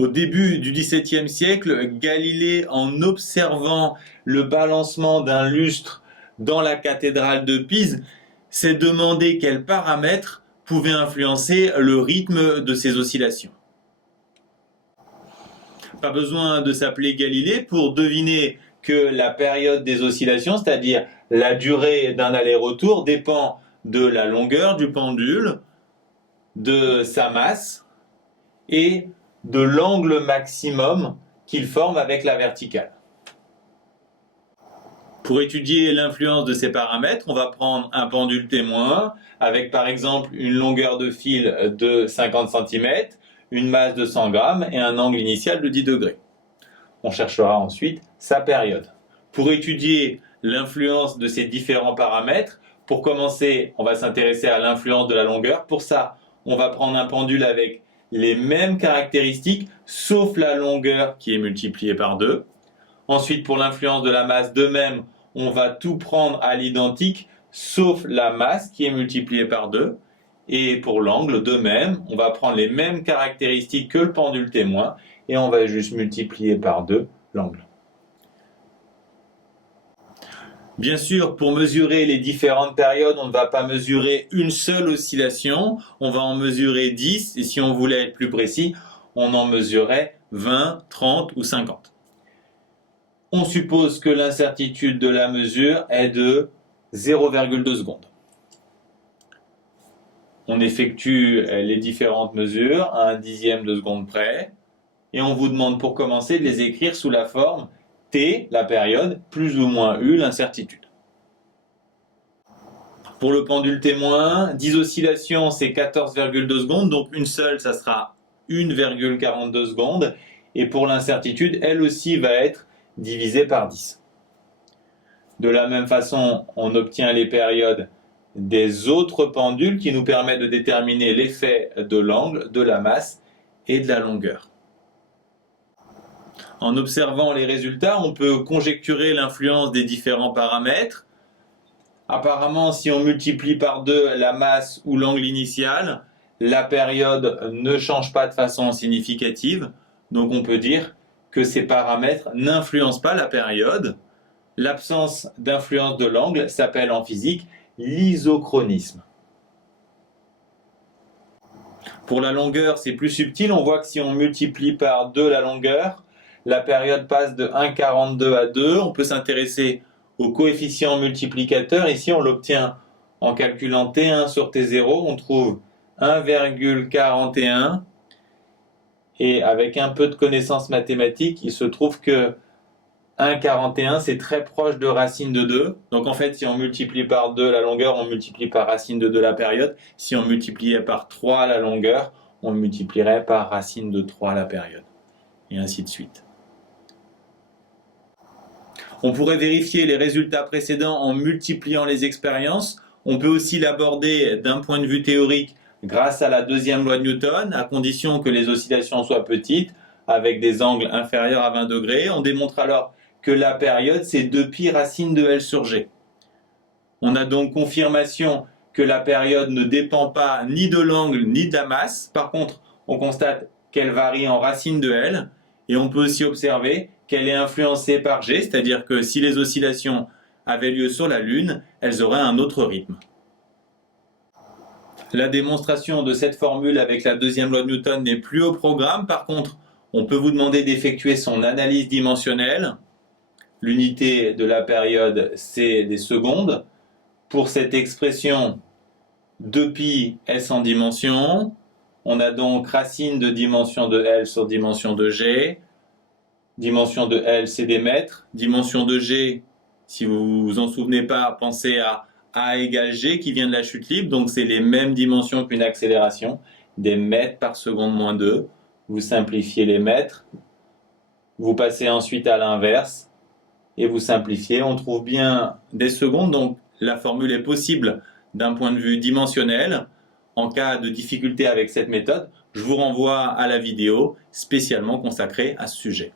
Au début du XVIIe siècle, Galilée, en observant le balancement d'un lustre dans la cathédrale de Pise, s'est demandé quels paramètres pouvaient influencer le rythme de ces oscillations. Pas besoin de s'appeler Galilée pour deviner que la période des oscillations, c'est-à-dire la durée d'un aller-retour, dépend de la longueur du pendule, de sa masse et de l'angle maximum qu'il forme avec la verticale. Pour étudier l'influence de ces paramètres, on va prendre un pendule témoin avec par exemple une longueur de fil de 50 cm, une masse de 100 grammes et un angle initial de 10 degrés. On cherchera ensuite sa période. Pour étudier l'influence de ces différents paramètres, pour commencer, on va s'intéresser à l'influence de la longueur. Pour ça, on va prendre un pendule avec les mêmes caractéristiques, sauf la longueur qui est multipliée par 2. Ensuite, pour l'influence de la masse, de même, on va tout prendre à l'identique, sauf la masse qui est multipliée par 2. Et pour l'angle, de même, on va prendre les mêmes caractéristiques que le pendule témoin, et on va juste multiplier par 2 l'angle. Bien sûr, pour mesurer les différentes périodes, on ne va pas mesurer une seule oscillation, on va en mesurer 10, et si on voulait être plus précis, on en mesurerait 20, 30 ou 50. On suppose que l'incertitude de la mesure est de 0,2 secondes. On effectue les différentes mesures à 1/10 de seconde près, et on vous demande pour commencer de les écrire sous la forme T, la période, plus ou moins U, l'incertitude. Pour le pendule témoin, 10 oscillations, c'est 14,2 secondes, donc une seule, ça sera 1,42 secondes. Et pour l'incertitude, elle aussi va être divisée par 10. De la même façon, on obtient les périodes des autres pendules qui nous permettent de déterminer l'effet de l'angle, de la masse et de la longueur. En observant les résultats, on peut conjecturer l'influence des différents paramètres. Apparemment, si on multiplie par 2 la masse ou l'angle initial, la période ne change pas de façon significative. Donc on peut dire que ces paramètres n'influencent pas la période. L'absence d'influence de l'angle s'appelle en physique l'isochronisme. Pour la longueur, c'est plus subtil. On voit que si on multiplie par 2 la longueur, la période passe de 1,42 à 2. On peut s'intéresser au coefficient multiplicateur. Ici, on l'obtient en calculant T1 sur T0. On trouve 1,41. Et avec un peu de connaissances mathématiques, il se trouve que 1,41, c'est très proche de racine de 2. Donc en fait, si on multiplie par 2 la longueur, on multiplie par racine de 2 la période. Si on multipliait par 3 la longueur, on multiplierait par racine de 3 la période. Et ainsi de suite. On pourrait vérifier les résultats précédents en multipliant les expériences. On peut aussi l'aborder d'un point de vue théorique grâce à la deuxième loi de Newton, à condition que les oscillations soient petites, avec des angles inférieurs à 20 degrés. On démontre alors que la période, c'est 2π racine de L sur G. On a donc confirmation que la période ne dépend pas ni de l'angle ni de la masse. Par contre, on constate qu'elle varie en racine de L. Et on peut aussi observer qu'elle est influencée par G, c'est-à-dire que si les oscillations avaient lieu sur la Lune, elles auraient un autre rythme. La démonstration de cette formule avec la deuxième loi de Newton n'est plus au programme. Par contre, on peut vous demander d'effectuer son analyse dimensionnelle. L'unité de la période, c'est des secondes. Pour cette expression, 2π est en dimension. On a donc racine de dimension de L sur dimension de G. Dimension de L, c'est des mètres. Dimension de G, si vous vous en souvenez pas, pensez à A égale G qui vient de la chute libre. Donc c'est les mêmes dimensions qu'une accélération. Des mètres par seconde moins 2. Vous simplifiez les mètres. Vous passez ensuite à l'inverse. Et vous simplifiez. On trouve bien des secondes. Donc la formule est possible d'un point de vue dimensionnel. En cas de difficulté avec cette méthode, je vous renvoie à la vidéo spécialement consacrée à ce sujet.